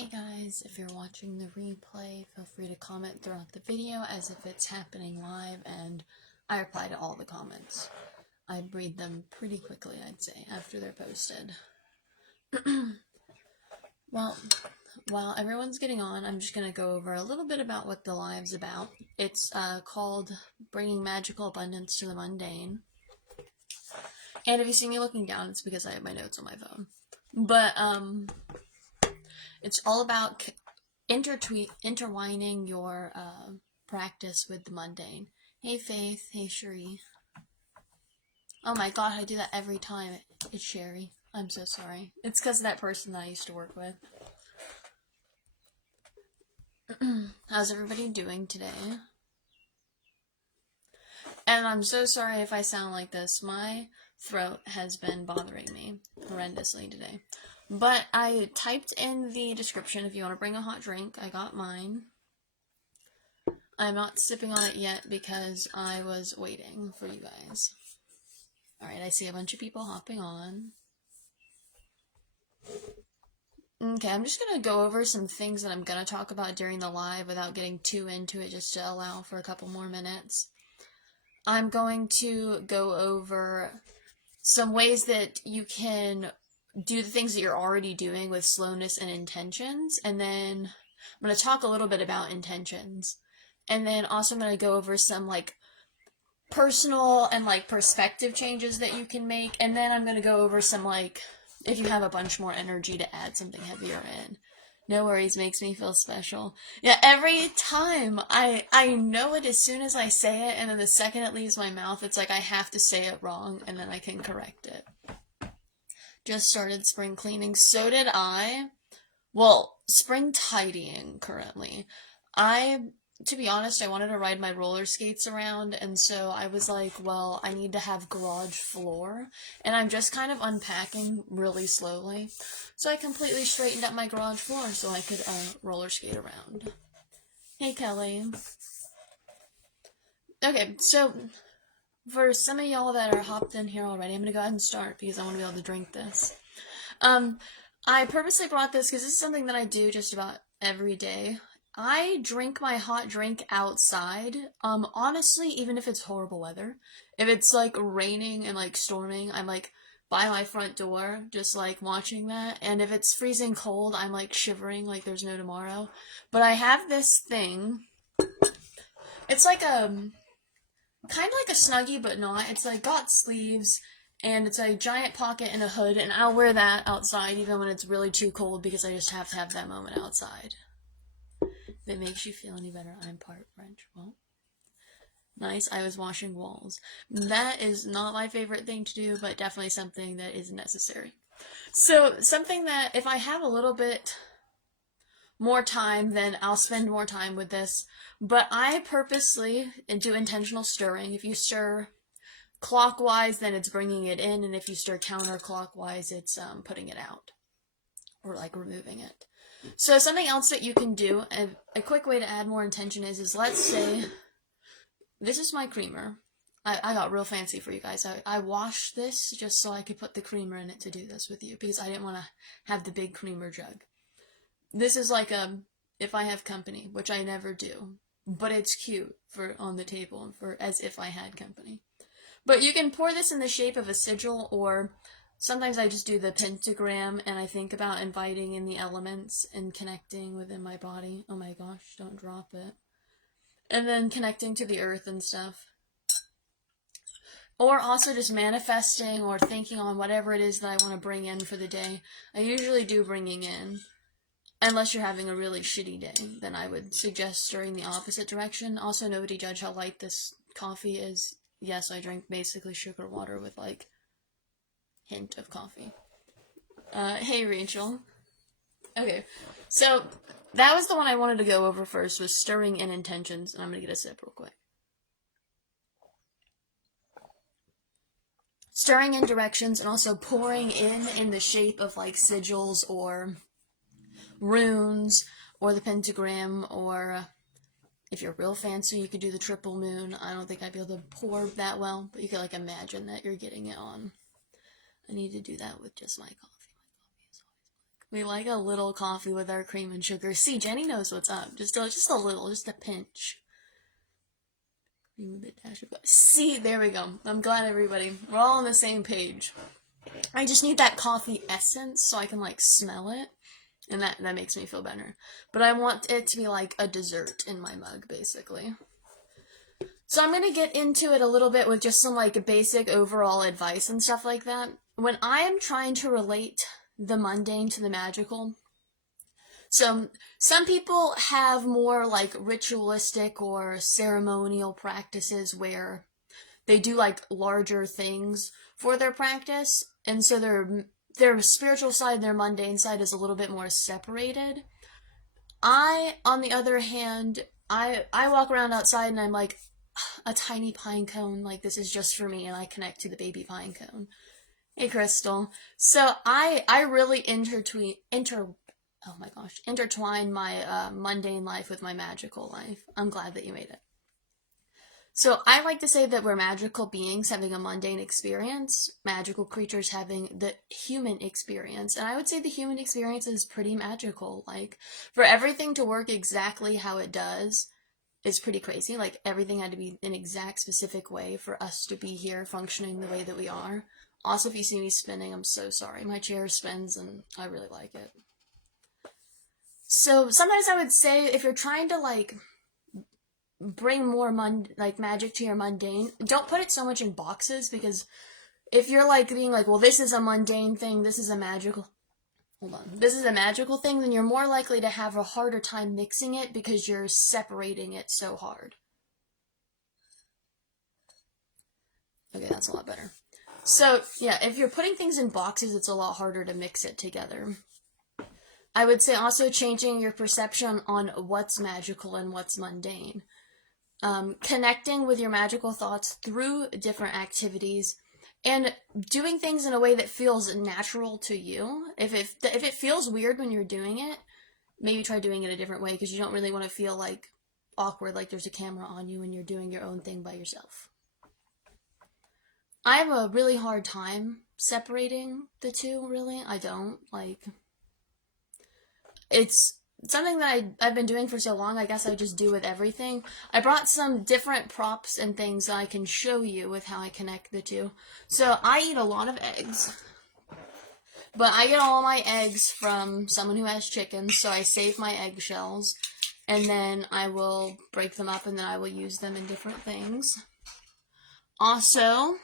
Hey guys, if you're watching the replay, feel free to comment throughout the video as if it's happening live, and I reply to all the comments. I read them pretty quickly, I'd say, after they're posted. Well, while everyone's getting on, I'm just going to go over a little bit about what the live's about. It's called Bringing Magical Abundance to the Mundane. And if you see me looking down, it's because I have my notes on my phone. But, it's all about intertwining your practice with the mundane. Hey Faith, hey Cherie. Oh my god, I do that every time. It's Sherry. I'm so sorry. It's because of that person that I used to work with. How's everybody doing today? And I'm so sorry if I sound like this. My throat has been bothering me horrendously today. But I typed in the description if you want to bring a hot drink. I got mine. I'm not sipping on it yet because I was waiting for you guys. Alright, I see a bunch of people hopping on. Okay, I'm just going to go over some things that I'm going to talk about during the live without getting too into it, just to allow for a couple more minutes. I'm going to go over some ways that you can do the things that you're already doing with slowness and intentions, and then I'm going to talk a little bit about intentions, and then also I'm going to go over some personal and perspective changes that you can make, and then I'm going to go over some if you have a bunch more energy to add something heavier in. No worries, makes me feel special. Yeah, every time I know it as soon as I say it, and then the second it leaves my mouth, it's like I have to say it wrong, and then I can correct it. Just started spring cleaning. So did I. Well, spring tidying currently. To be honest, I wanted to ride my roller skates around, and so I was like, well, I need to have garage floor, and I'm just kind of unpacking really slowly. So I completely straightened up my garage floor so I could roller skate around. Hey, Kelly. Okay, so for some of y'all that are hopped in here already, I'm going to go ahead and start because I want to be able to drink this. I purposely brought this because this is something that I do just about every day. I drink my hot drink outside, honestly, even if it's horrible weather. If it's, raining and, storming, I'm, by my front door, just, watching that. And if it's freezing cold, I'm, shivering like there's no tomorrow. But I have this thing. It's kind of like a Snuggie, but not. It's, got sleeves, and it's a giant pocket and a hood, and I'll wear that outside even when it's really too cold because I just have to have that moment outside. If it makes you feel any better, I'm part French. Well, nice. I was washing walls. That is not my favorite thing to do, but definitely something that is necessary. So, something that if I have a little bit more time, then I'll spend more time with this. But I purposely do intentional stirring. If you stir clockwise, then it's bringing it in, and if you stir counterclockwise, it's putting it out, or removing it. So something else that you can do, a quick way to add more intention is let's say, this is my creamer. I got real fancy for you guys. I washed this just so I could put the creamer in it to do this with you, because I didn't want to have the big creamer jug. This is if I have company, which I never do, but it's cute for on the table and for as if I had company. But you can pour this in the shape of a sigil, or sometimes I just do the pentagram, and I think about inviting in the elements and connecting within my body. Oh my gosh, don't drop it. And then connecting to the earth and stuff. Or also just manifesting or thinking on whatever it is that I want to bring in for the day. I usually do bringing in. Unless you're having a really shitty day, then I would suggest stirring the opposite direction. Also, nobody judge how light this coffee is. Yes, I drink basically sugar water with, hint of coffee. Hey, Rachel. Okay, so that was the one I wanted to go over first, was stirring in intentions, and I'm gonna get a sip real quick. Stirring in directions, and also pouring in the shape of, sigils, or runes, or the pentagram, or if you're real fancy, you could do the triple moon. I don't think I'd be able to pour that well, but you could imagine that you're getting it on. I need to do that with just my coffee. My coffee is always black. We like a little coffee with our cream and sugar. See, Jenny knows what's up. Just a little, just a pinch. See, there we go. I'm glad everybody, we're all on the same page. I just need that coffee essence so I can, like, smell it. And that makes me feel better. But I want it to be like a dessert in my mug, basically. So I'm going to get into it a little bit with just some, like, basic overall advice and stuff like that. When I am trying to relate the mundane to the magical, so some people have more, like, ritualistic or ceremonial practices where they do, like, larger things for their practice, and so their spiritual side, their mundane side is a little bit more separated. I, on the other hand, I walk around outside and I'm like, a tiny pine cone, like, this is just for me, and I connect to the baby pine cone. Hey, Crystal. So I really intertwine my mundane life with my magical life. I'm glad that you made it. So I like to say that we're magical beings having a mundane experience, magical creatures having the human experience. And I would say the human experience is pretty magical. Like, for everything to work exactly how it does is pretty crazy. Like, everything had to be an exact specific way for us to be here functioning the way that we are. Also, if you see me spinning, I'm so sorry. My chair spins and I really like it. So sometimes I would say if you're trying to, like, bring more magic to your mundane, don't put it so much in boxes, because if you're, like, being like, well, this is a mundane thing, this is a magical thing, then you're more likely to have a harder time mixing it because you're separating it so hard. Okay, that's a lot better. So, yeah, if you're putting things in boxes, it's a lot harder to mix it together. I would say also changing your perception on what's magical and what's mundane. Connecting with your magical thoughts through different activities, and doing things in a way that feels natural to you. If it feels weird when you're doing it, maybe try doing it a different way, because you don't really want to feel, like, awkward, like there's a camera on you and you're doing your own thing by yourself. I have a really hard time separating the two, really. I don't. Like, it's something that I've been doing for so long, I guess I just do with everything. I brought some different props and things that I can show you with how I connect the two. So I eat a lot of eggs, but I get all my eggs from someone who has chickens, so I save my eggshells, and then I will break them up, and then I will use them in different things. Also,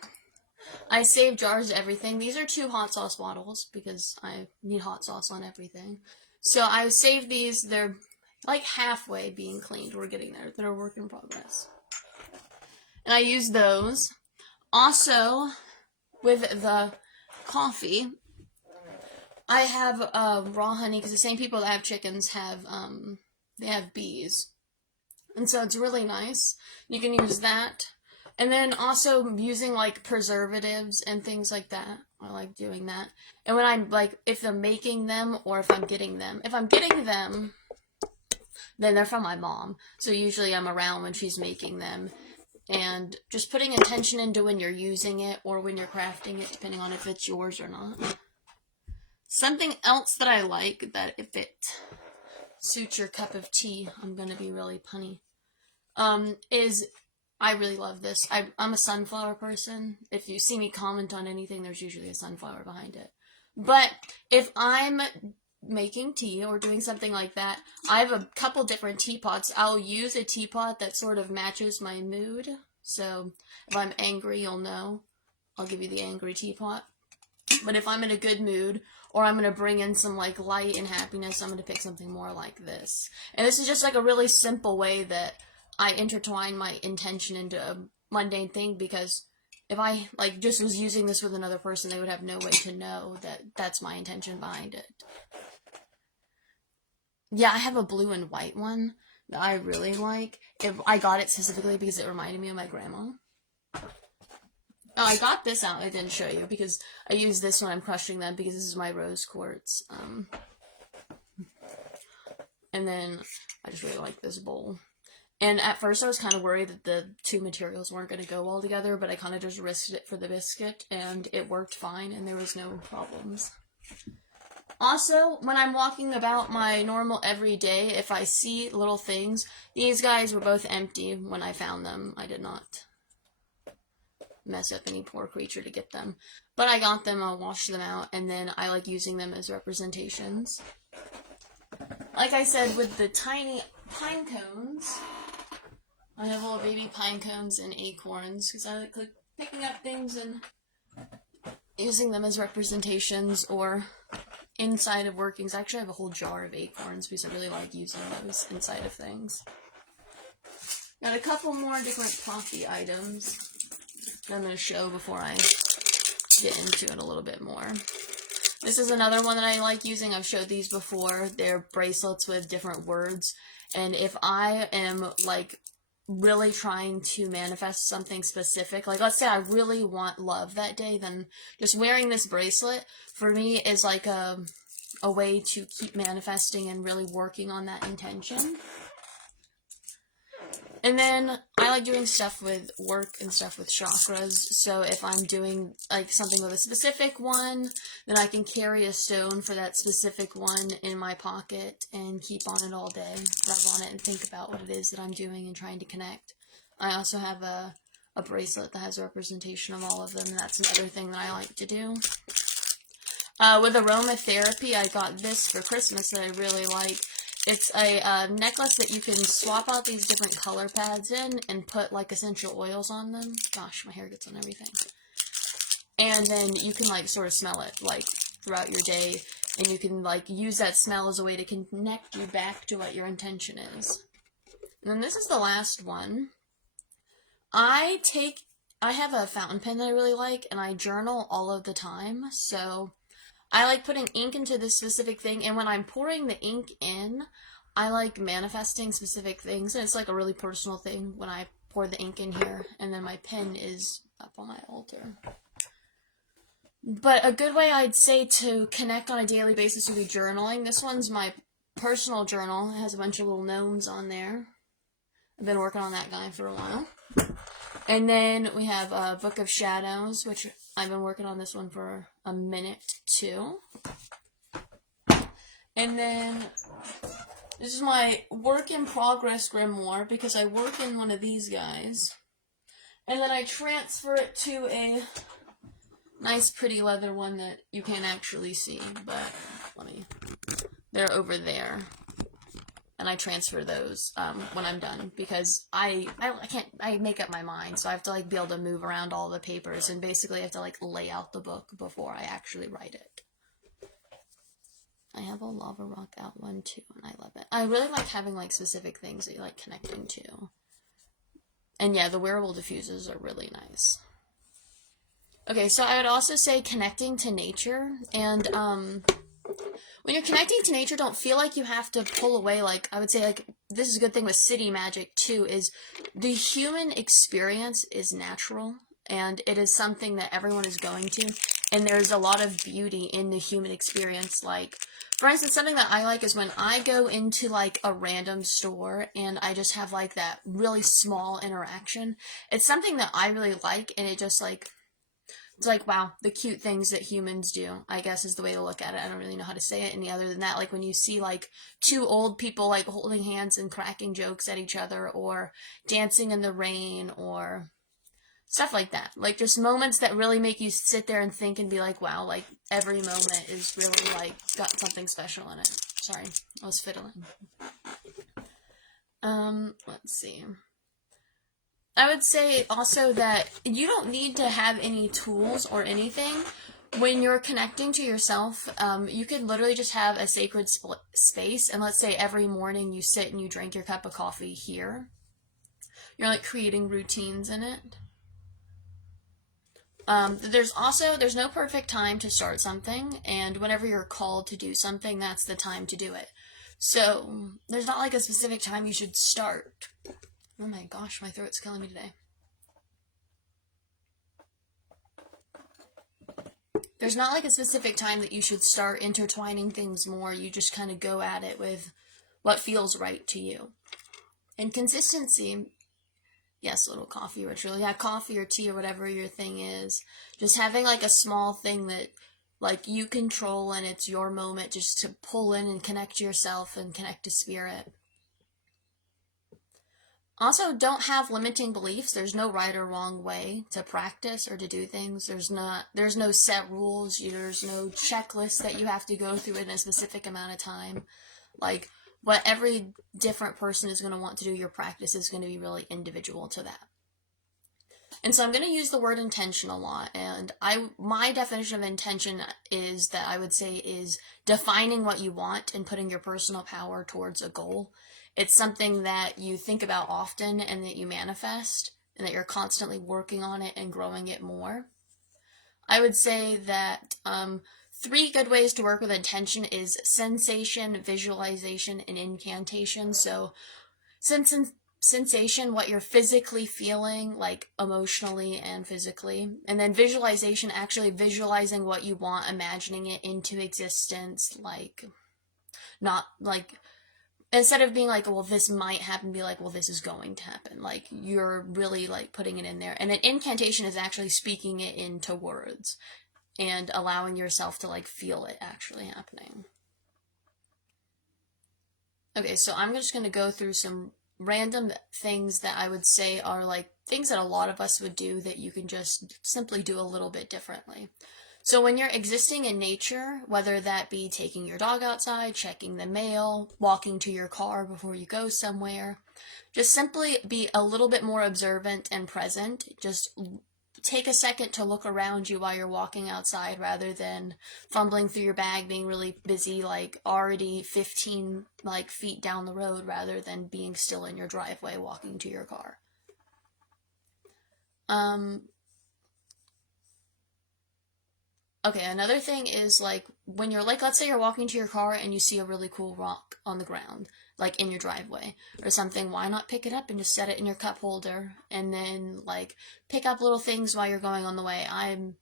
I save jars of everything. These are 2 hot sauce bottles, because I need hot sauce on everything. So I saved these. They're like halfway being cleaned. We're getting there. They're a work in progress. And I use those. Also, with the coffee, I have raw honey, because the same people that have chickens have they have bees. And so it's really nice. You can use that. And then also using, like, preservatives and things like that. I like doing that. And when I'm, like, if I'm making them or if I'm getting them. If I'm getting them, then they're from my mom. So usually I'm around when she's making them. And just putting intention into when you're using it or when you're crafting it, depending on if it's yours or not. Something else that I like, that if it suits your cup of tea, I'm going to be really punny, is... I really love this. I'm a sunflower person. If you see me comment on anything, there's usually a sunflower behind it. But if I'm making tea or doing something like that, I have a couple different teapots. I'll use a teapot that sort of matches my mood. So if I'm angry, you'll know. I'll give you the angry teapot. But if I'm in a good mood, or I'm going to bring in some, like, light and happiness, I'm going to pick something more like this. And this is just, like, a really simple way that I intertwine my intention into a mundane thing, because if I, like, just was using this with another person, they would have no way to know that that's my intention behind it. Yeah, I have a blue and white one that I really like. I got it specifically because it reminded me of my grandma. Oh, I got this out. I didn't show you because I use this when I'm crushing them, because this is my rose quartz. And then I just really like this bowl. And at first I was kind of worried that the 2 materials weren't going to go well together, but I kind of just risked it for the biscuit, and it worked fine, and there was no problems. Also, when I'm walking about my normal everyday, if I see little things, these guys were both empty when I found them. I did not mess up any poor creature to get them. But I got them, I'll wash them out, and then I like using them as representations. Like I said, with the tiny pine cones, I have little baby pine cones and acorns, because I like picking up things and using them as representations, or inside of workings. Actually, I have a whole jar of acorns, because I really like using those inside of things. Got a couple more different coffee items that I'm going to show before I get into it a little bit more. This is another one that I like using. I've showed these before. They're bracelets with different words. And if I am, like, really trying to manifest something specific, like, let's say I really want love that day, then just wearing this bracelet, for me, is like a way to keep manifesting and really working on that intention. And then I like doing stuff with work and stuff with chakras. So if I'm doing like something with a specific one, then I can carry a stone for that specific one in my pocket and keep on it all day, rub on it and think about what it is that I'm doing and trying to connect. I also have a bracelet that has a representation of all of them, and that's another thing that I like to do. With aromatherapy, I got this for Christmas that I really like. It's a necklace that you can swap out these different color pads in and put like essential oils on them. Gosh, my hair gets on everything. And then you can like sort of smell it like throughout your day, and you can like use that smell as a way to connect you back to what your intention is. And then this is the last one. I have a fountain pen that I really like, and I journal all of the time, so I like putting ink into this specific thing, and when I'm pouring the ink in, I like manifesting specific things, and it's like a really personal thing when I pour the ink in here, and then my pen is up on my altar. But a good way I'd say to connect on a daily basis would be journaling. This one's my personal journal. It has a bunch of little gnomes on there. I've been working on that guy for a while. And then we have a Book of Shadows, which I've been working on this one for a minute too. And then this is my work in progress grimoire, because I work in one of these guys. And then I transfer it to a nice pretty leather one that you can't actually see, but they're over there. And I transfer those when I'm done, because I make up my mind, so I have to like be able to move around all the papers, and basically I have to like lay out the book before I actually write it. I have a lava rock outline too, and I love it. I really like having like specific things that you like connecting to. And yeah, the wearable diffusers are really nice. Okay, so I would also say connecting to nature, and when you're connecting to nature, don't feel like you have to pull away. Like, I would say, like, this is a good thing with city magic, too, is the human experience is natural, and it is something that everyone is going to, and there's a lot of beauty in the human experience. Like, for instance, something that I like is when I go into, like, a random store, and I just have, like, that really small interaction. It's something that I really like, and it just, like, it's like, wow, the cute things that humans do, I guess, is the way to look at it. I don't really know how to say it any other than that. Like when you see like two old people like holding hands and cracking jokes at each other, or dancing in the rain, or stuff like that. Like just moments that really make you sit there and think and be like, wow, like every moment is really like got something special in it. Sorry, I was fiddling. Let's see. I would say also that you don't need to have any tools or anything. When you're connecting to yourself, you could literally just have a sacred space, and let's say every morning you sit and you drink your cup of coffee here. You're like creating routines in it. There's no perfect time to start something, and whenever you're called to do something, that's the time to do it. So there's not like a specific time you should start. Oh my gosh, my throat's killing me today. There's not like a specific time that you should start intertwining things more. You just kind of go at it with what feels right to you. And consistency, yes, a little coffee ritual. Yeah, coffee or tea or whatever your thing is. Just having like a small thing that Like, you control, and it's your moment just to pull in and connect to yourself and connect to spirit. Also, don't have limiting beliefs. There's no right or wrong way to practice or to do things. There's no set rules. There's no checklist that you have to go through in a specific amount of time. Like, what every different person is going to want to do your practice is going to be really individual to that. And so I'm going to use the word intention a lot, and my definition of intention is that I would say is defining what you want and putting your personal power towards a goal. It's something that you think about often and that you manifest, and that you're constantly working on it and growing it more. I would say that 3 good ways to work with intention is sensation, visualization, and incantation. So sensation, what you're physically feeling, like emotionally and physically. And then visualization, actually visualizing what you want, imagining it into existence, like, not like, instead of being like, well, this might happen, be like, well, this is going to happen. Like, you're really like putting it in there. And an incantation is actually speaking it into words and allowing yourself to like feel it actually happening. Okay, so I'm just going to go through some random things that I would say are like things that a lot of us would do that you can just simply do a little bit differently. So when you're existing in nature, whether that be taking your dog outside, checking the mail, walking to your car before you go somewhere, just simply be a little bit more observant and present. Just take a second to look around you while you're walking outside rather than fumbling through your bag, being really busy, like already 15 like feet down the road rather than being still in your driveway walking to your car. Okay, another thing is like when you're like, let's say you're walking to your car and you see a really cool rock on the ground, like in your driveway or something, why not pick it up and just set it in your cup holder and then like pick up little things while you're going on the way. I'm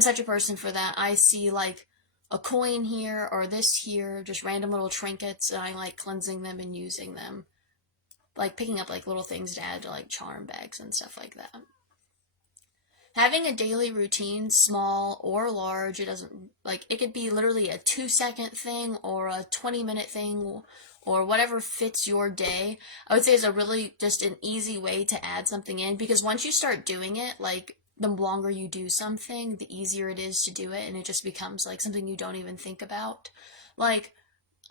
such a person for that. I see like a coin here or this here, just random little trinkets, and I like cleansing them and using them. Like picking up like little things to add to like charm bags and stuff like that. Having a daily routine, small or large, it doesn't, like, it could be literally a 2-second thing or a 20-minute thing or whatever fits your day. I would say is a really just an easy way to add something in, because once you start doing it, like, the longer you do something, the easier it is to do it, and it just becomes like something you don't even think about. Like,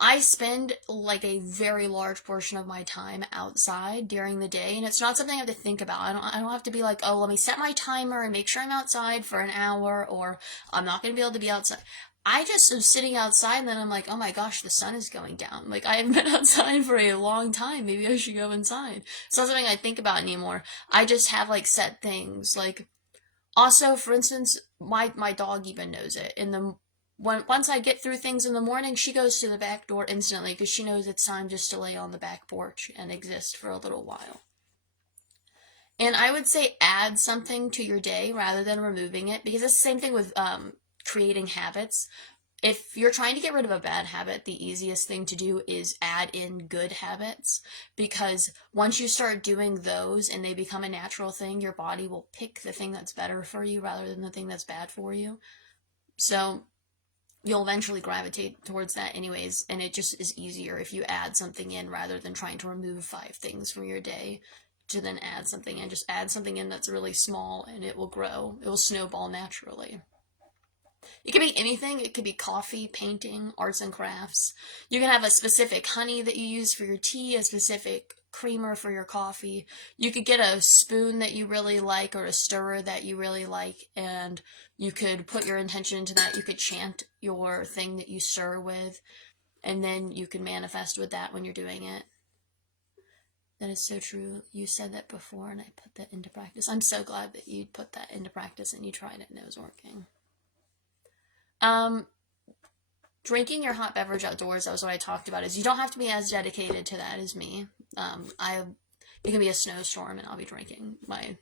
I spend like a very large portion of my time outside during the day, and it's not something I have to think about. I don't have to be like, oh, let me set my timer and make sure I'm outside for an hour, or I'm not going to be able to be outside. I just am sitting outside, and then I'm like, oh my gosh, the sun is going down. Like, I haven't been outside for a long time. Maybe I should go inside. It's not something I think about anymore. I just have like set things. Like, also, for instance, my dog even knows it. Once I get through things in the morning, she goes to the back door instantly because she knows it's time just to lay on the back porch and exist for a little while. And I would say add something to your day rather than removing it, because it's the same thing with creating habits. If you're trying to get rid of a bad habit, the easiest thing to do is add in good habits, because once you start doing those and they become a natural thing, your body will pick the thing that's better for you rather than the thing that's bad for you. So you'll eventually gravitate towards that anyways, and it just is easier if you add something in rather than trying to remove 5 things from your day to then add something in. Just add something in that's really small and it will grow. It will snowball naturally. It could be anything. It could be coffee, painting, arts and crafts. You can have a specific honey that you use for your tea, a specific creamer for your coffee. You could get a spoon that you really like or a stirrer that you really like, and you could put your intention into that. You could chant your thing that you stir with, and then you can manifest with that when you're doing it. That is so true. You said that before, and I put that into practice. I'm so glad that you put that into practice and you tried it and it was working. Um, Drinking your hot beverage outdoors, that was what I talked about, is you don't have to be as dedicated to that as me. I it can be a snowstorm and I'll be drinking my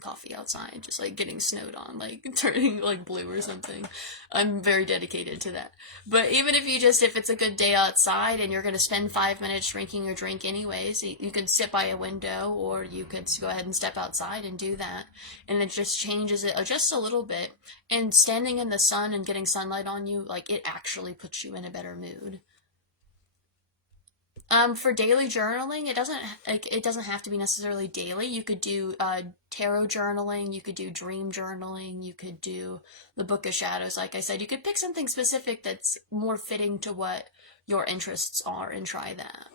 coffee outside, just like getting snowed on, like turning like blue or something. I'm very dedicated to that. But even if if it's a good day outside and you're going to spend 5 minutes drinking your drink anyways, you could sit by a window or you could go ahead and step outside and do that. And it just changes it just a little bit. And standing in the sun and getting sunlight on you, like it actually puts you in a better mood. For daily journaling, it doesn't have to be necessarily daily. You could do tarot journaling, you could do dream journaling, you could do the Book of Shadows. Like I said, you could pick something specific that's more fitting to what your interests are and try that.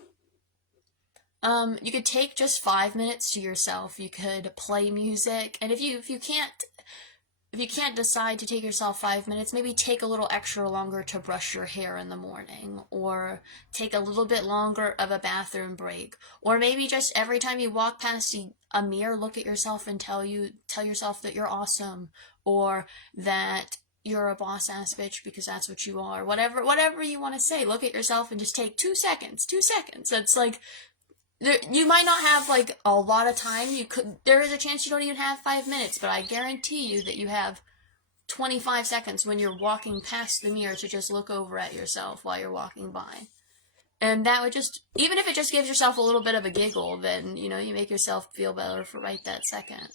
You could take just 5 minutes to yourself. You could play music, and if you can't decide to take yourself 5 minutes, maybe take a little extra longer to brush your hair in the morning, or take a little bit longer of a bathroom break, or maybe just every time you walk past a mirror, look at yourself and tell yourself that you're awesome, or that you're a boss ass bitch because that's what you are. Whatever you want to say, look at yourself and just take 2 seconds. 2 seconds. It's like you might not have like a lot of time. There is a chance you don't even have 5 minutes, but I guarantee you that you have 25 seconds when you're walking past the mirror to just look over at yourself while you're walking by. And that would just, even if it just gives yourself a little bit of a giggle, then, you make yourself feel better for right that second.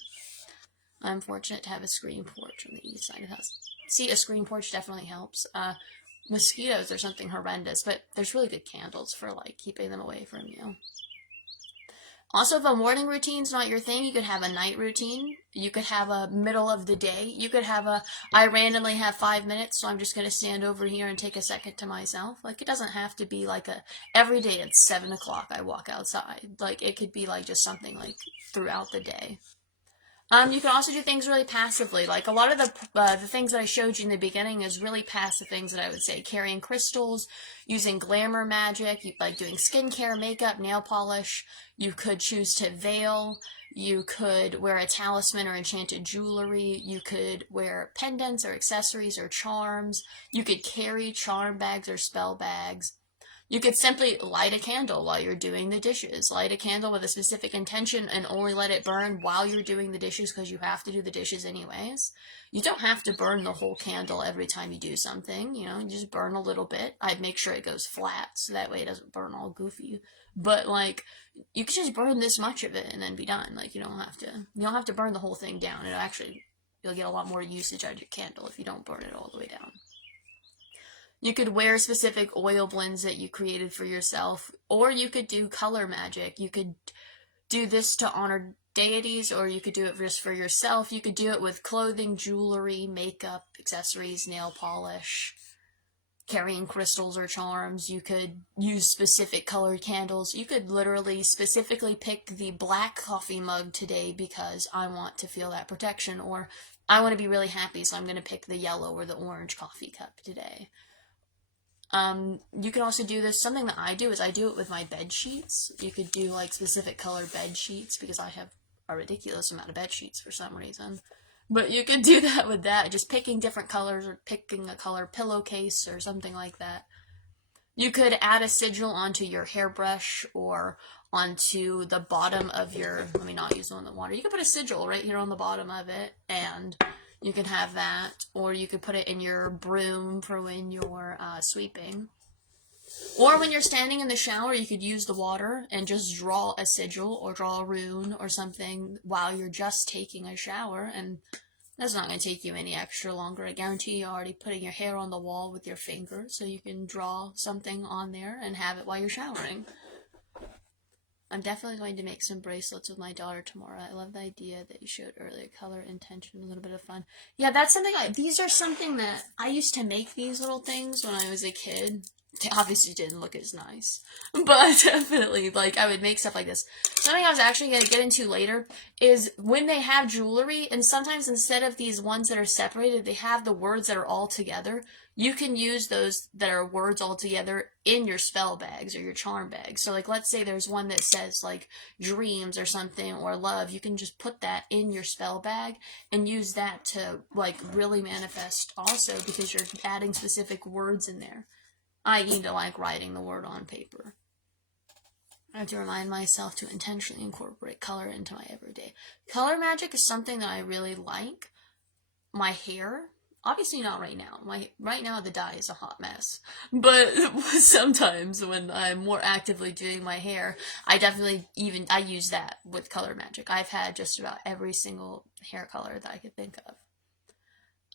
I'm fortunate to have a screen porch on the east side of the house. See, a screen porch definitely helps. Mosquitoes are something horrendous, but there's really good candles for, like, keeping them away from you. Also, if a morning routine's not your thing, you could have a night routine. You could have a middle of the day. You could have I randomly have 5 minutes, so I'm just going to stand over here and take a second to myself. Like, it doesn't have to be like every day at 7 o'clock I walk outside. Like, it could be like just something like throughout the day. You can also do things really passively. Like a lot of the things that I showed you in the beginning is really passive things that I would say. Carrying crystals, using glamour magic, like doing skincare, makeup, nail polish. You could choose to veil. You could wear a talisman or enchanted jewelry. You could wear pendants or accessories or charms. You could carry charm bags or spell bags. You could simply light a candle while you're doing the dishes. Light a candle with a specific intention and only let it burn while you're doing the dishes because you have to do the dishes anyways. You don't have to burn the whole candle every time you do something, you just burn a little bit. I'd make sure it goes flat so that way it doesn't burn all goofy. But like, you could just burn this much of it and then be done. Like, you don't have to burn the whole thing down. You'll get a lot more usage out of your candle if you don't burn it all the way down. You could wear specific oil blends that you created for yourself, or you could do color magic. You could do this to honor deities, or you could do it just for yourself. You could do it with clothing, jewelry, makeup, accessories, nail polish, carrying crystals or charms. You could use specific colored candles. You could literally specifically pick the black coffee mug today because I want to feel that protection, or I want to be really happy, so I'm going to pick the yellow or the orange coffee cup today. You can also do this. Something that I do is I do it with my bed sheets. You could do like specific colored bed sheets because I have a ridiculous amount of bed sheets for some reason. But you could do that with that, just picking different colors or picking a color pillowcase or something like that. You could add a sigil onto your hairbrush or onto the bottom of let me not use the one in the water. You could put a sigil right here on the bottom of it, and you can have that, or you could put it in your broom for when you're sweeping. Or when you're standing in the shower, you could use the water and just draw a sigil or draw a rune or something while you're just taking a shower, and that's not going to take you any extra longer. I guarantee you're already putting your hair on the wall with your finger, so you can draw something on there and have it while you're showering. I'm definitely going to make some bracelets with my daughter tomorrow. I love the idea that you showed earlier. Color, intention, a little bit of fun. Yeah, that's something these are something that I used to make these little things when I was a kid. They obviously didn't look as nice, but definitely, like, I would make stuff like this. Something I was actually going to get into later is when they have jewelry, and sometimes instead of these ones that are separated, they have the words that are all together. You can use those that are words all together in your spell bags or your charm bags. So, like, let's say there's one that says, like, dreams or something, or love. You can just put that in your spell bag and use that to, like, really manifest also because you're adding specific words in there. I.e. to, like, writing the word on paper. I have to remind myself to intentionally incorporate color into my everyday. Color magic is something that I really like. My hair, obviously not right now. Right now the dye is a hot mess. But sometimes when I'm more actively doing my hair, I use that with color magic. I've had just about every single hair color that I could think of.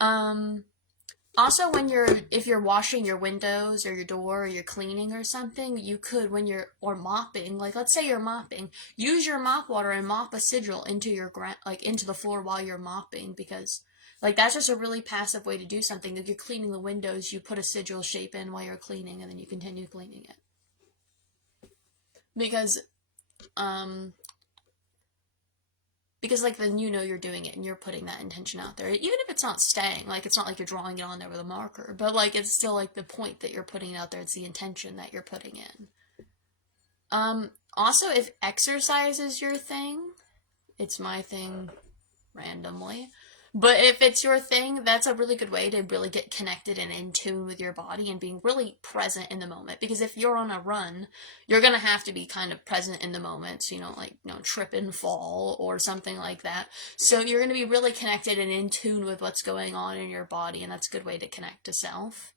Um Also, if you're washing your windows or your door or you're cleaning or something, you could, or mopping, like let's say you're mopping, use your mop water and mop a sigil into into the floor while you're mopping, because like that's just a really passive way to do something. If you're cleaning the windows, you put a sigil shape in while you're cleaning, and then you continue cleaning it. Because um like then you know you're doing it and you're putting that intention out there, even if it's not staying, like it's not like you're drawing it on there with a marker, but like it's still like the point that you're putting it out there, it's the intention that you're putting in. Also, if exercise is your thing, it's my thing randomly, but if it's your thing, that's a really good way to really get connected and in tune with your body and being really present in the moment. Because if you're on a run, you're gonna have to be kind of present in the moment, so you don't trip and fall or something like that. So you're gonna be really connected and in tune with what's going on in your body, and that's a good way to connect to self.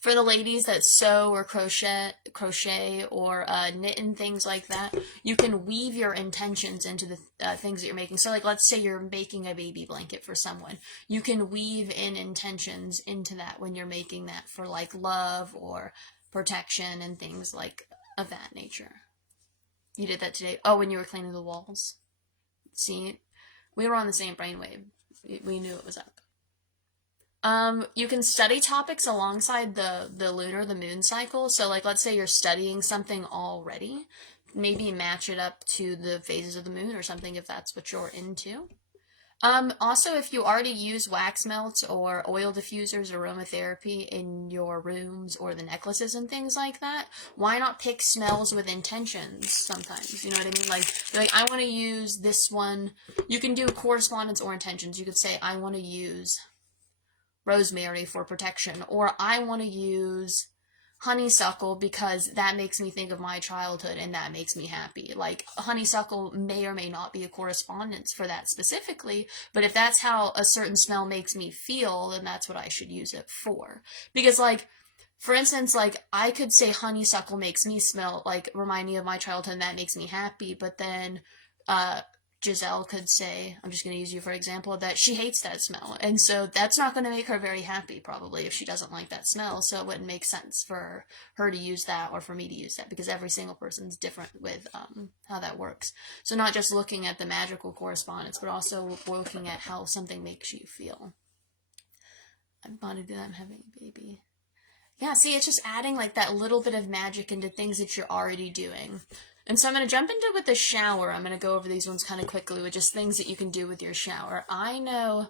For the ladies that sew or crochet or knit and things like that, you can weave your intentions into the things that you're making. So like let's say you're making a baby blanket for someone, you can weave in intentions into that when you're making that for like love or protection and things like of that nature. You did that today. Oh, when you were cleaning the walls. See, we were on the same brainwave. We knew it was up. You can study topics alongside the moon cycle. So like let's say you're studying something already, maybe match it up to the phases of the moon or something if that's what you're into. Also, if you already use wax melts or oil diffusers, aromatherapy in your rooms or the necklaces and things like that, why not pick smells with intentions sometimes? You know what I mean? Like I want to use this one. You can do correspondence or intentions. You could say, I want to use rosemary for protection, or I want to use honeysuckle because that makes me think of my childhood and that makes me happy. Like honeysuckle may or may not be a correspondence for that specifically, but if that's how a certain smell makes me feel, then that's what I should use it for. Because like for instance, like I could say honeysuckle makes me smell like remind me of my childhood and that makes me happy, but then uh Giselle could say, I'm just going to use you for example, that she hates that smell. And so that's not going to make her very happy, probably, if she doesn't like that smell. So it wouldn't make sense for her to use that or for me to use that, because every single person's different with how that works. So not just looking at the magical correspondence, but also looking at how something makes you feel. I want to do that. I'm having a baby. Yeah, see, it's just adding like that little bit of magic into things that you're already doing. And so I'm going to jump into with the shower. I'm going to go over these ones kind of quickly with just things that you can do with your shower. I know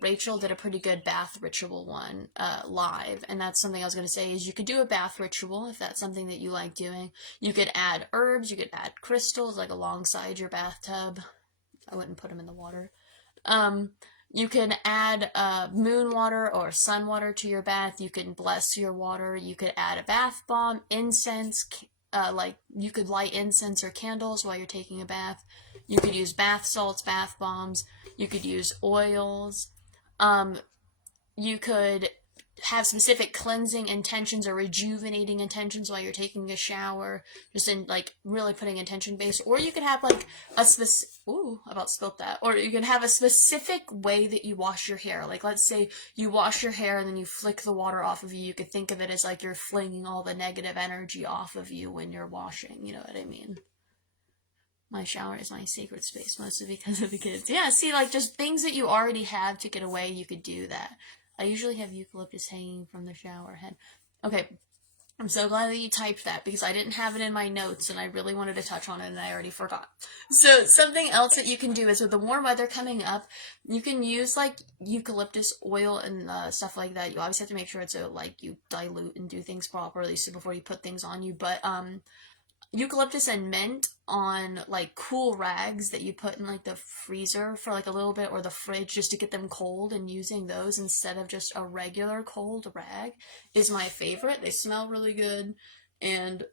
Rachel did a pretty good bath ritual one live, and that's something I was going to say is you could do a bath ritual if that's something that you like doing. You could add herbs, you could add crystals like alongside your bathtub. I wouldn't put them in the water. You can add moon water or sun water to your bath. You can bless your water. You could add a bath bomb, incense, like you could light incense or candles while you're taking a bath. You could use bath salts, bath bombs. You could use oils. You could have specific cleansing intentions or rejuvenating intentions while you're taking a shower, just in like really putting intention based. Or you could have like a specific, ooh, I about spilt that. Or you can have a specific way that you wash your hair. Like let's say you wash your hair and then you flick the water off of you. You could think of it as like you're flinging all the negative energy off of you when you're washing. You know what I mean? My shower is my sacred space, mostly because of the kids. Yeah, see, like just things that you already have to get away, you could do that. I usually have eucalyptus hanging from the shower head. Okay, I'm so glad that you typed that because I didn't have it in my notes and I really wanted to touch on it and I already forgot. So something else that you can do is with the warm weather coming up, you can use like eucalyptus oil and stuff like that. You always have to make sure it's like you dilute and do things properly so before you put things on you. But eucalyptus and mint on like cool rags that you put in like the freezer for like a little bit or the fridge just to get them cold, and using those instead of just a regular cold rag is my favorite. They smell really good and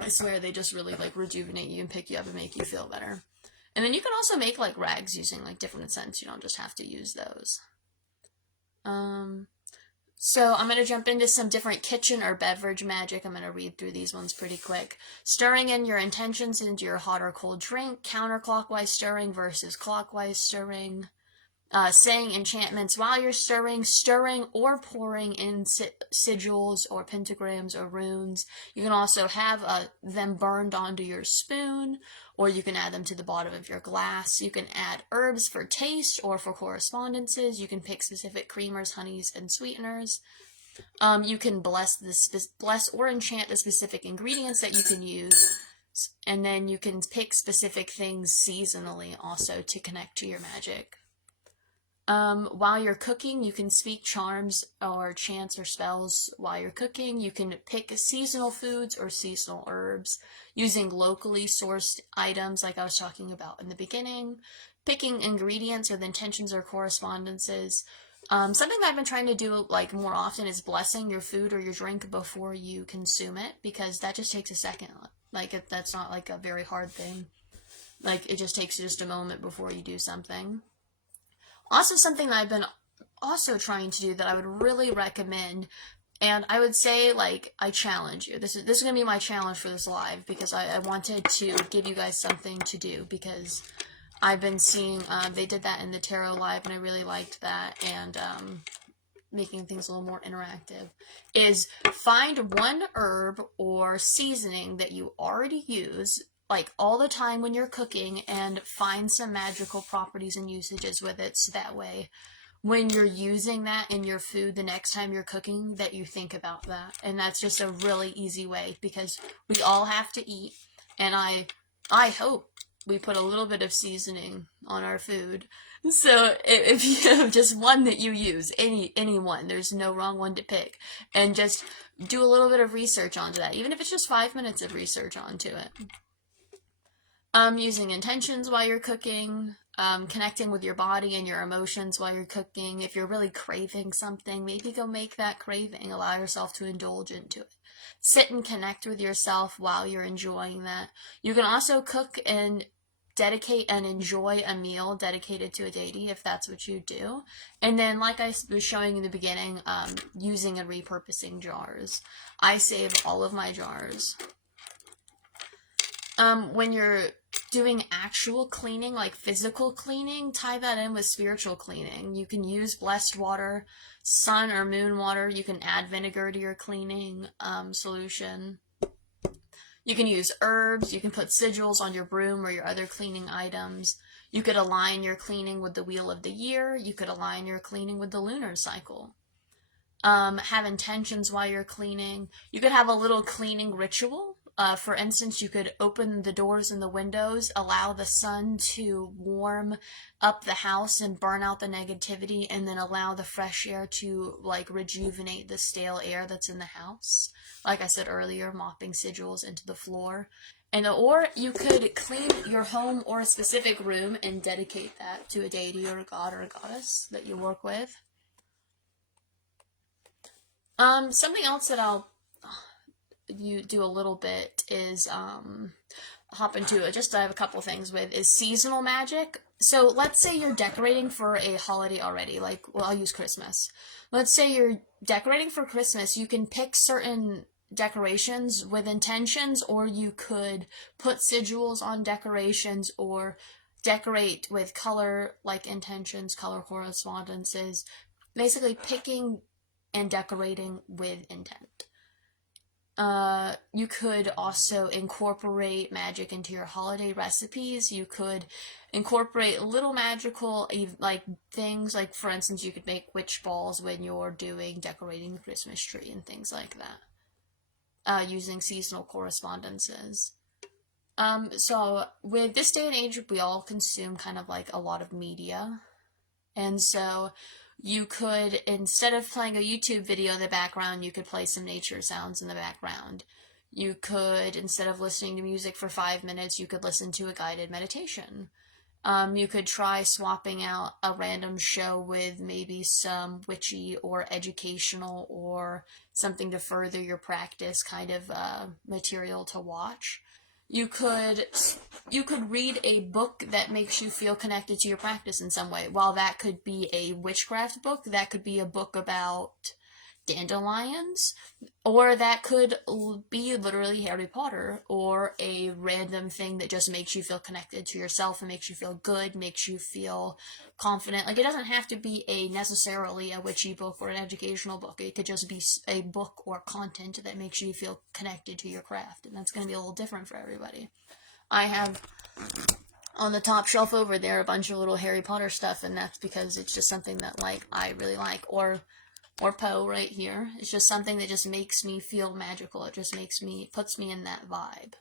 I swear they just really like rejuvenate you and pick you up and make you feel better. And then you can also make like rags using like different scents. You don't just have to use those. So I'm going to jump into some different kitchen or beverage magic. I'm going to read through these ones pretty quick. Stirring in your intentions into your hot or cold drink. Counterclockwise stirring versus clockwise stirring. Saying enchantments while you're stirring or pouring in sigils or pentagrams or runes. You can also have them burned onto your spoon, or you can add them to the bottom of your glass. You can add herbs for taste or for correspondences. You can pick specific creamers, honeys, and sweeteners. You can bless or enchant the specific ingredients that you can use. And then you can pick specific things seasonally also to connect to your magic. While you're cooking, you can speak charms or chants or spells while you're cooking. You can pick seasonal foods or seasonal herbs using locally sourced items like I was talking about in the beginning. Picking ingredients with intentions or correspondences. Something that I've been trying to do like more often is blessing your food or your drink before you consume it, because that just takes a second. Like that's not like a very hard thing. Like it just takes just a moment before you do something. Also, something that I've been also trying to do that I would really recommend, and I would say, like, I challenge you. This is going to be my challenge for this live, because I wanted to give you guys something to do, because I've been seeing, they did that in the Tarot Live, and I really liked that, and making things a little more interactive, is find one herb or seasoning that you already use, like all the time when you're cooking, and find some magical properties and usages with it, so that way when you're using that in your food the next time you're cooking, that you think about that. And that's just a really easy way, because we all have to eat, and I hope we put a little bit of seasoning on our food. So if you have just one that you use, any one, there's no wrong one to pick, and just do a little bit of research onto that, even if it's just 5 minutes of research onto it. Using intentions while you're cooking, connecting with your body and your emotions while you're cooking. If you're really craving something, maybe go make that craving. Allow yourself to indulge into it. Sit and connect with yourself while you're enjoying that. You can also cook and dedicate and enjoy a meal dedicated to a deity if that's what you do. And then, like I was showing in the beginning, using and repurposing jars. I save all of my jars. When you're doing actual cleaning, like physical cleaning, tie that in with spiritual cleaning. You can use blessed water, sun or moon water. You can add vinegar to your cleaning solution. You can use herbs. You can put sigils on your broom or your other cleaning items. You could align your cleaning with the wheel of the year. You could align your cleaning with the lunar cycle. Have intentions while you're cleaning. You could have a little cleaning ritual. For instance, you could open the doors and the windows, allow the sun to warm up the house and burn out the negativity, and then allow the fresh air to like rejuvenate the stale air that's in the house. Like I said earlier, mopping sigils into the floor. Or you could clean your home or a specific room and dedicate that to a deity or a god or a goddess that you work with. Something else that you do a little bit is hop into it. Just I have a couple things with is seasonal magic. So let's say you're decorating for a holiday already, like, well, I'll use Christmas. Let's say you're decorating for Christmas. You can pick certain decorations with intentions, or you could put sigils on decorations, or decorate with color like intentions, color correspondences. Basically picking and decorating with intent. You could also incorporate magic into your holiday recipes. You could incorporate little magical like things, like for instance, you could make witch balls when you're decorating the Christmas tree and things like that, using seasonal correspondences. So with this day and age, we all consume kind of like a lot of media, and so you could, instead of playing a YouTube video in the background, you could play some nature sounds in the background. You could, instead of listening to music for 5 minutes, you could listen to a guided meditation. You could try swapping out a random show with maybe some witchy or educational or something to further your practice kind of material to watch. You could you could read a book that makes you feel connected to your practice in some way. While that could be a witchcraft book, that could be a book about dandelions, or that could be literally Harry Potter, or a random thing that just makes you feel connected to yourself and makes you feel good, makes you feel confident. Like, it doesn't have to be a necessarily a witchy book or an educational book. It could just be a book or content that makes you feel connected to your craft, and that's going to be a little different for everybody. I have on the top shelf over there a bunch of little Harry Potter stuff, and that's because it's just something that like I really like. Or Poe right here. It's just something that just makes me feel magical. It just puts me in that vibe.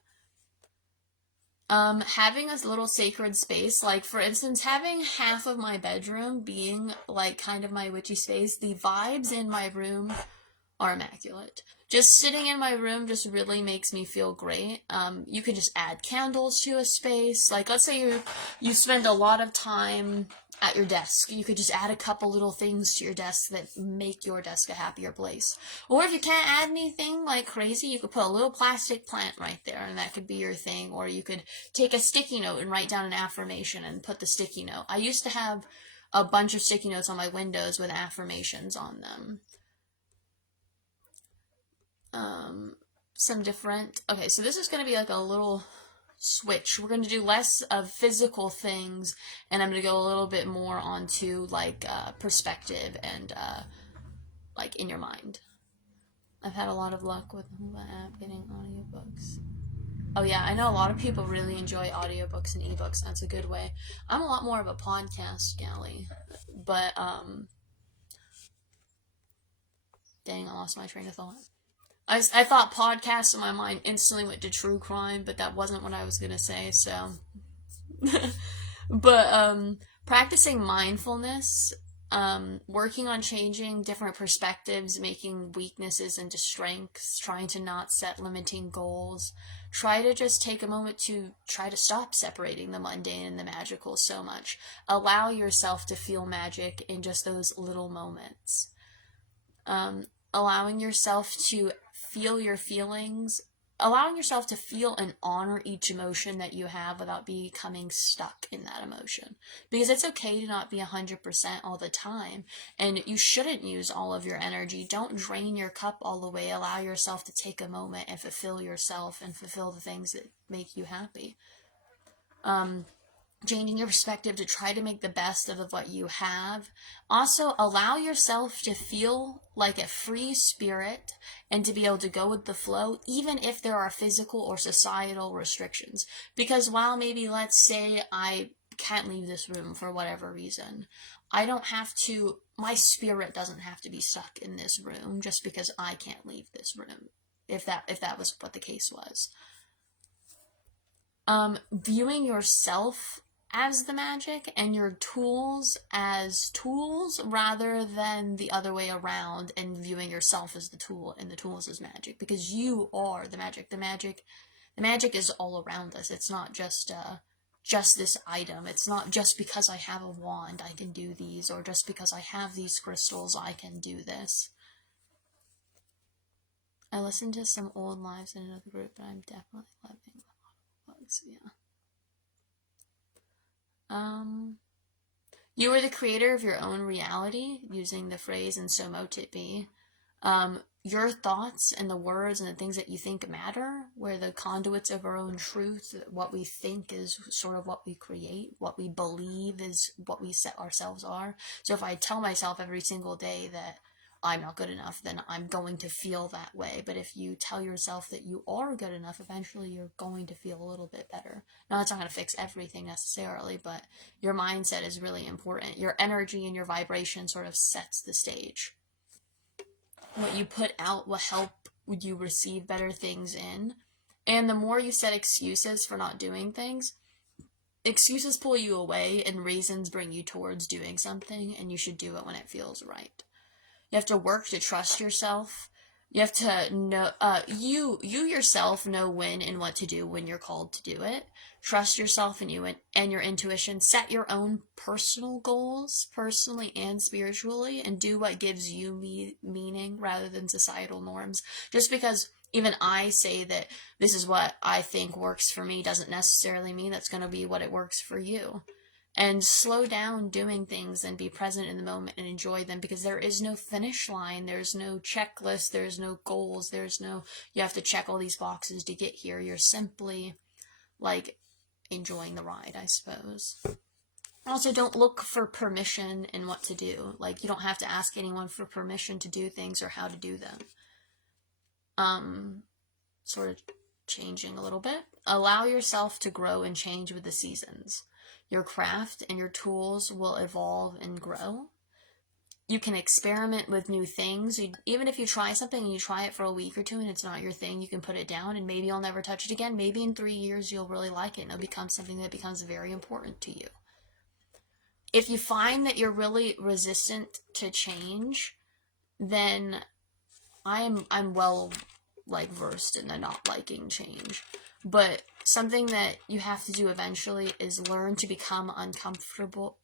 Having a little sacred space, like for instance, having half of my bedroom being like kind of my witchy space, the vibes in my room are immaculate. Just sitting in my room just really makes me feel great. You can just add candles to a space. Like, let's say you spend a lot of time at your desk. You could just add a couple little things to your desk that make your desk a happier place. Or if you can't add anything like crazy, you could put a little plastic plant right there, and that could be your thing. Or you could take a sticky note and write down an affirmation and put the sticky note. I used to have a bunch of sticky notes on my windows with affirmations on them. Some different. Okay, so this is going to be like a little switch. We're going to do less of physical things, and I'm going to go a little bit more onto like perspective and like in your mind. I've had a lot of luck with the app getting audiobooks. Oh yeah, I know a lot of people really enjoy audiobooks and ebooks. That's a good way. I'm a lot more of a podcast galley, but dang, I lost my train of thought. I thought podcasts in my mind instantly went to true crime, but that wasn't what I was gonna say, so. But, practicing mindfulness, working on changing different perspectives, making weaknesses into strengths, trying to not set limiting goals, try to just take a moment to try to stop separating the mundane and the magical so much. Allow yourself to feel magic in just those little moments. Allowing yourself to feel your feelings, allowing yourself to feel and honor each emotion that you have without becoming stuck in that emotion. Because it's okay to not be 100% all the time, and you shouldn't use all of your energy. Don't drain your cup all the way. Allow yourself to take a moment and fulfill yourself and fulfill the things that make you happy. Changing your perspective to try to make the best of what you have. Also, allow yourself to feel like a free spirit and to be able to go with the flow, even if there are physical or societal restrictions. Because while maybe, let's say, I can't leave this room for whatever reason, I don't have to, my spirit doesn't have to be stuck in this room just because I can't leave this room, if that was what the case was. Viewing yourself as the magic and your tools as tools rather than the other way around, and viewing yourself as the tool and the tools as magic, because you are the magic. The magic is all around us. It's not just this item. It's not just because I have a wand I can do these, or just because I have these crystals I can do this. I listened to some old lives in another group, but I'm definitely loving the bugs. Yeah. You are the creator of your own reality, using the phrase "and so mote it be." Your thoughts and the words and the things that you think matter. We're the conduits of our own truth. What we think is sort of what we create. What we believe is what we set ourselves are. So if I tell myself every single day that I'm not good enough, then I'm going to feel that way. But if you tell yourself that you are good enough, eventually you're going to feel a little bit better. Now, it's not going to fix everything necessarily, but your mindset is really important. Your energy and your vibration sort of sets the stage. What you put out will help you receive better things in. And the more you set excuses for not doing things, excuses pull you away and reasons bring you towards doing something, and you should do it when it feels right. You have to work to trust yourself. You have to know, you yourself know when and what to do when you're called to do it. Trust yourself and and your intuition. Set your own personal goals, personally and spiritually, and do what gives you meaning rather than societal norms. Just because even I say that this is what I think works for me doesn't necessarily mean that's going to be what it works for you. And slow down doing things and be present in the moment and enjoy them, because there is no finish line, there's no checklist, there's no goals, there's no you have to check all these boxes to get here. You're simply like enjoying the ride, I suppose. Also, don't look for permission in what to do. Like, you don't have to ask anyone for permission to do things or how to do them. Sort of changing a little bit. Allow yourself to grow and change with the seasons. Your craft and your tools will evolve and grow. You can experiment with new things. Even if you try something and you try it for a week or two and it's not your thing, you can put it down and maybe you'll never touch it again. Maybe in 3 years you'll really like it and it'll become something that becomes very important to you. If you find that you're really resistant to change, then I'm well versed in the not liking change. But something that you have to do eventually is learn to become comfortable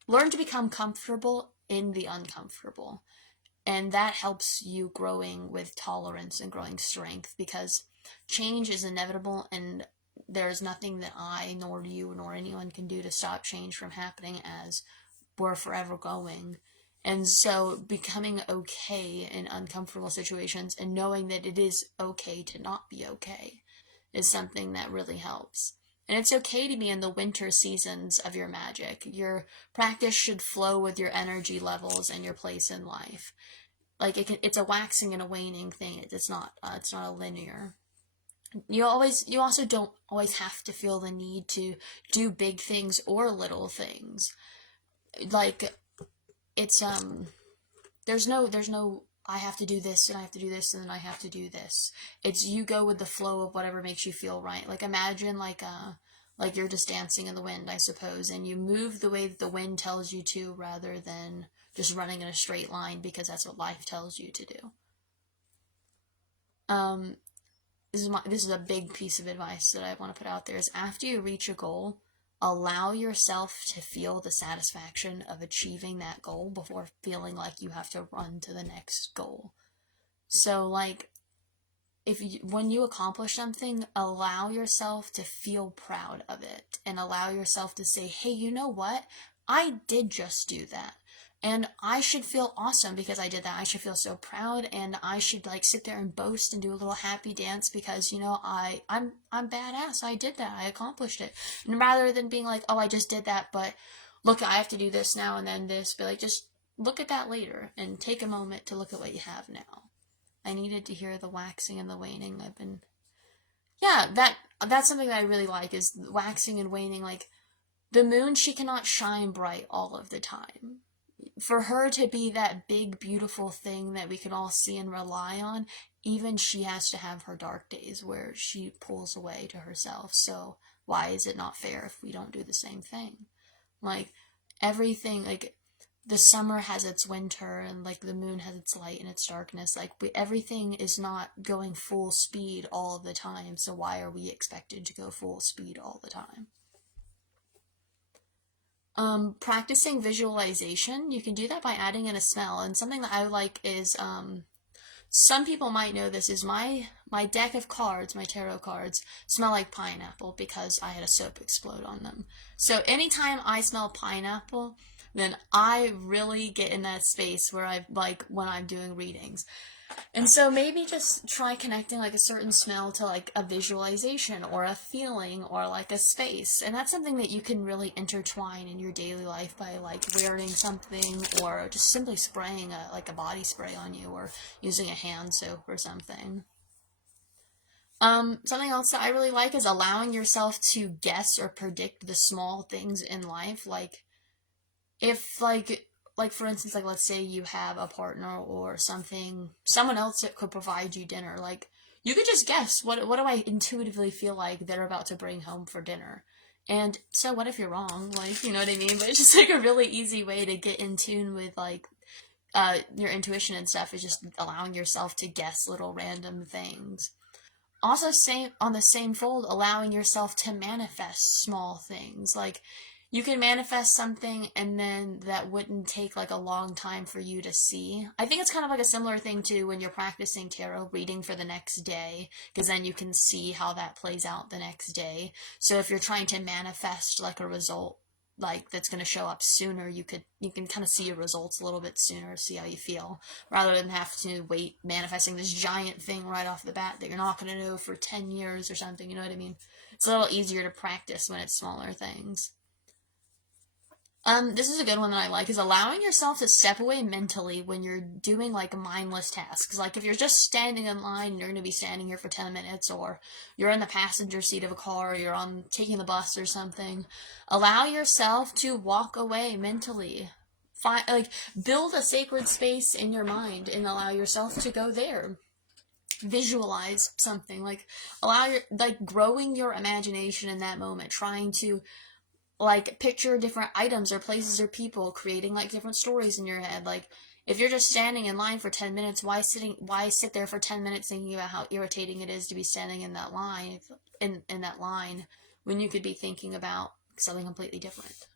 in the uncomfortable. And that helps you growing with tolerance and growing strength, because change is inevitable and there's nothing that I nor you nor anyone can do to stop change from happening, as we're forever going. And so becoming okay in uncomfortable situations and knowing that it is okay to not be okay is something that really helps. And it's okay to be in the winter seasons of your magic. Your practice should flow with your energy levels and your place in life. Like it's a waxing and a waning thing. It's not a linear. You also don't always have to feel the need to do big things or little things. Like, it's there's no I have to do this and I have to do this and then I have to do this. It's you go with the flow of whatever makes you feel right. Like, imagine like you're just dancing in the wind, I suppose, and you move the way that the wind tells you to rather than just running in a straight line because that's what life tells you to do. This is a big piece of advice that I want to put out there, is after you reach a goal, allow yourself to feel the satisfaction of achieving that goal before feeling like you have to run to the next goal. So, like, when you accomplish something, allow yourself to feel proud of it and allow yourself to say, hey, you know what? I did just do that. And I should feel awesome because I did that. I should feel so proud, and I should sit there and boast and do a little happy dance because, I'm badass. I did that. I accomplished it. And rather than being like, oh, I just did that, but look, I have to do this now and then this, but just look at that later and take a moment to look at what you have now. I needed to hear the waxing and the waning. That's something that I really like, is waxing and waning. Like, the moon, she cannot shine bright all of the time. For her to be that big, beautiful thing that we can all see and rely on, even she has to have her dark days where she pulls away to herself. So why is it not fair if we don't do the same thing? Everything, the summer has its winter, and the moon has its light and its darkness. Everything is not going full speed all the time, so why are we expected to go full speed all the time? Practicing visualization, you can do that by adding in a smell. And something that I like is, some people might know this, is my deck of cards, my tarot cards, smell like pineapple because I had a soap explode on them. So anytime I smell pineapple, then I really get in that space where when I'm doing readings. And so maybe just try connecting a certain smell to a visualization or a feeling or a space. And that's something that you can really intertwine in your daily life by wearing something or just simply spraying a body spray on you or using a hand soap or something. Something else that I really like is allowing yourself to guess or predict the small things in life. If for instance, let's say you have a partner or someone else that could provide you dinner, you could just guess, what do I intuitively feel like they're about to bring home for dinner? And so what if you're wrong? You know what I mean? But it's just a really easy way to get in tune with your intuition and stuff is just allowing yourself to guess little random things. Also, same on the same fold, allowing yourself to manifest small things. Like, you can manifest something and then that wouldn't take like a long time for you to see. I think it's kind of like a similar thing to when you're practicing tarot reading for the next day, because then you can see how that plays out the next day. So if you're trying to manifest like a result like that's going to show up sooner, you can kind of see your results a little bit sooner, see how you feel, rather than have to wait manifesting this giant thing right off the bat that you're not going to know for 10 years or something. You know what I mean? It's a little easier to practice when it's smaller things. This is a good one that I like, is allowing yourself to step away mentally when you're doing like mindless tasks. Like if you're just standing in line and you're going to be standing here for 10 minutes, or you're in the passenger seat of a car, or you're on taking the bus or something, allow yourself to walk away mentally. Build a sacred space in your mind and allow yourself to go there. Visualize something, like growing your imagination in that moment, trying to like picture different items or places or people, creating like different stories in your head. Like if you're just standing in line for 10 minutes, why sit there for 10 minutes thinking about how irritating it is to be standing in that line when you could be thinking about something completely different.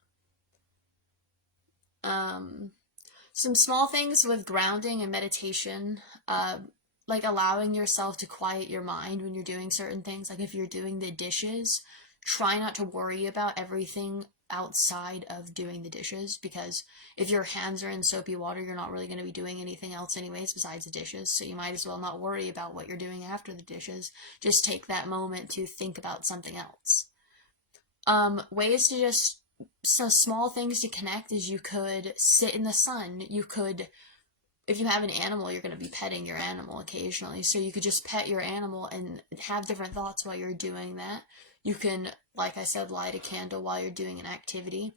Some small things with grounding and meditation, like allowing yourself to quiet your mind when you're doing certain things. Like if you're doing the dishes, try not to worry about everything outside of doing the dishes, because if your hands are in soapy water, you're not really going to be doing anything else anyways besides the dishes, so you might as well not worry about what you're doing after the dishes. Just take that moment to think about something else. Ways to just, so small things to connect is you could sit in the sun. You could, if you have an animal, you're going to be petting your animal occasionally, so you could just pet your animal and have different thoughts while you're doing that. You can, like I said, light a candle while you're doing an activity.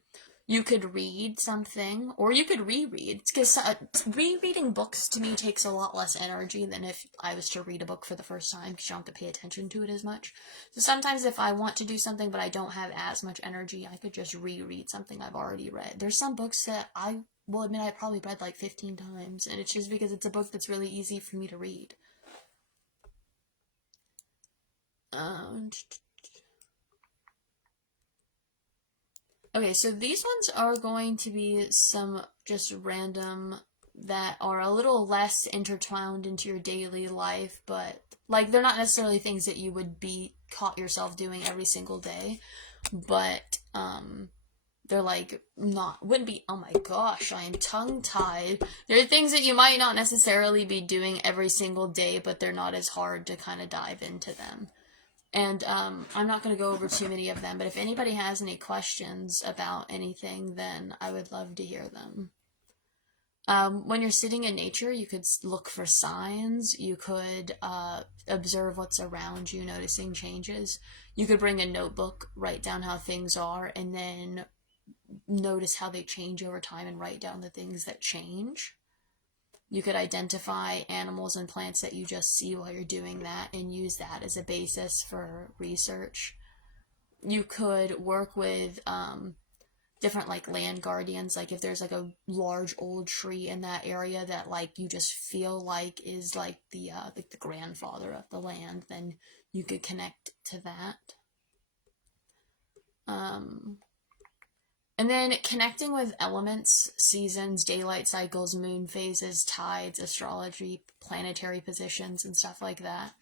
You could read something, or you could reread, because rereading books to me takes a lot less energy than if I was to read a book for the first time, because you don't have to pay attention to it as much. So sometimes if I want to do something but I don't have as much energy, I could just reread something I've already read. There's some books that I will admit I probably read like 15 times, and it's just because it's a book that's really easy for me to read. Okay, so these ones are going to be some just random that are a little less intertwined into your daily life, but like they're not necessarily things that you would be caught yourself doing every single day, but they're like wouldn't be, oh my gosh, I am tongue tied. There are things that you might not necessarily be doing every single day, but they're not as hard to kind of dive into them. And I'm not going to go over too many of them, but if anybody has any questions about anything, then I would love to hear them. When you're sitting in nature, you could look for signs. You could observe what's around you, noticing changes. You could bring a notebook, write down how things are, and then notice how they change over time and write down the things that change. You could identify animals and plants that you just see while you're doing that and use that as a basis for research. You could work with different like land guardians, like if there's like a large old tree in that area that like you just feel like is like the grandfather of the land, then you could connect to that. And then connecting with elements, seasons, daylight cycles, moon phases, tides, astrology, planetary positions, and stuff like that,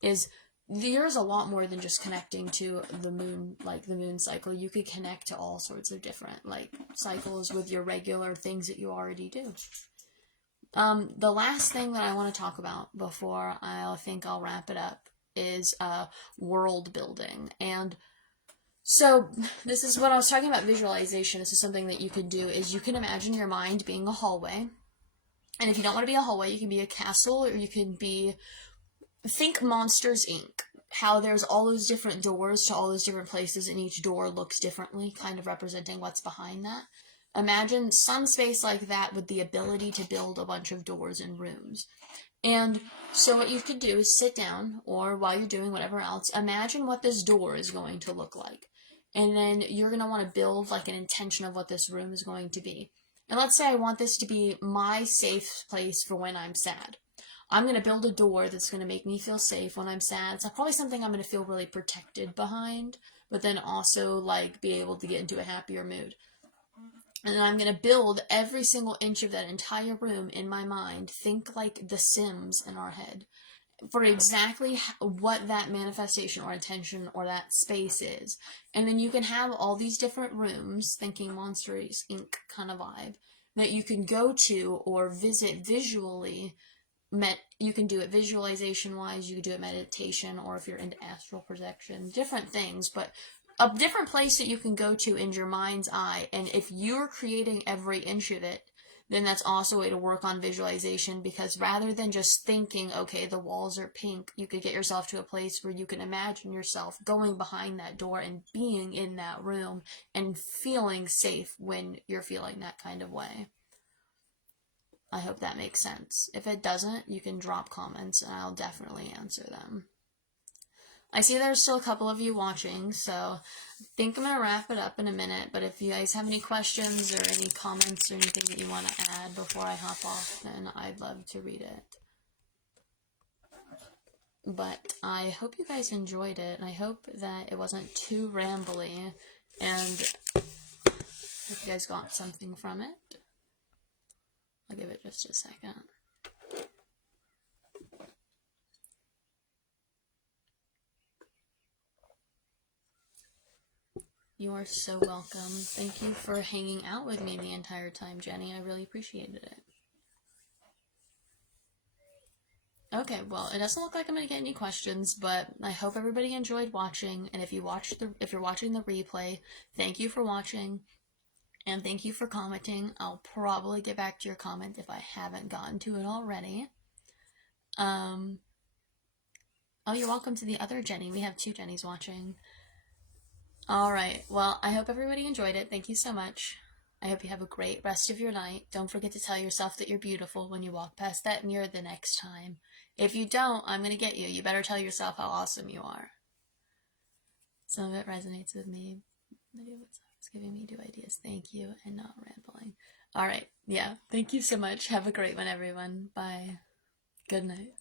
is there's a lot more than just connecting to the moon, like the moon cycle. You could connect to all sorts of different like cycles with your regular things that you already do. The last thing that I want to talk about before I think I'll wrap it up is world building. And so this is what I was talking about, visualization. This is something that you can do, is you can imagine your mind being a hallway. And if you don't want to be a hallway, you can be a castle, or you can be, think Monsters, Inc. How there's all those different doors to all those different places, and each door looks differently, kind of representing what's behind that. Imagine some space like that with the ability to build a bunch of doors and rooms. And so what you could do is sit down, or while you're doing whatever else, imagine what this door is going to look like. And then you're going to want to build like an intention of what this room is going to be. And let's say I want this to be my safe place for when I'm sad. I'm going to build a door that's going to make me feel safe when I'm sad. It's probably something I'm going to feel really protected behind, but then also like be able to get into a happier mood. And then I'm going to build every single inch of that entire room in my mind. Think like The Sims in our head for exactly what that manifestation or intention or that space is. And then you can have all these different rooms, thinking Monsters Inc. kind of vibe, that you can go to or visit visually. You can do it visualization wise, you can do it meditation, or if you're into astral projection, different things, but a different place that you can go to in your mind's eye. And if you're creating every inch of it, then that's also a way to work on visualization, because rather than just thinking, okay, the walls are pink, you could get yourself to a place where you can imagine yourself going behind that door and being in that room and feeling safe when you're feeling that kind of way. I hope that makes sense. If it doesn't, you can drop comments and I'll definitely answer them. I see there's still a couple of you watching, so I think I'm going to wrap it up in a minute, but if you guys have any questions or any comments or anything that you want to add before I hop off, then I'd love to read it. But I hope you guys enjoyed it, and I hope that it wasn't too rambly, and if you guys got something from it. I'll give it just a second. You are so welcome. Thank you for hanging out with me the entire time, Jenny. I really appreciated it. Okay, well, it doesn't look like I'm gonna get any questions, but I hope everybody enjoyed watching. And if you're watching the replay, thank you for watching, and thank you for commenting. I'll probably get back to your comment if I haven't gotten to it already. Oh, you're welcome to the other Jenny. We have two Jennys watching. Alright, well, I hope everybody enjoyed it. Thank you so much. I hope you have a great rest of your night. Don't forget to tell yourself that you're beautiful when you walk past that mirror the next time. If you don't, I'm going to get you. You better tell yourself how awesome you are. Some of it resonates with me. It's giving me new ideas. Thank you, and not rambling. Alright, yeah. Thank you so much. Have a great one, everyone. Bye. Good night.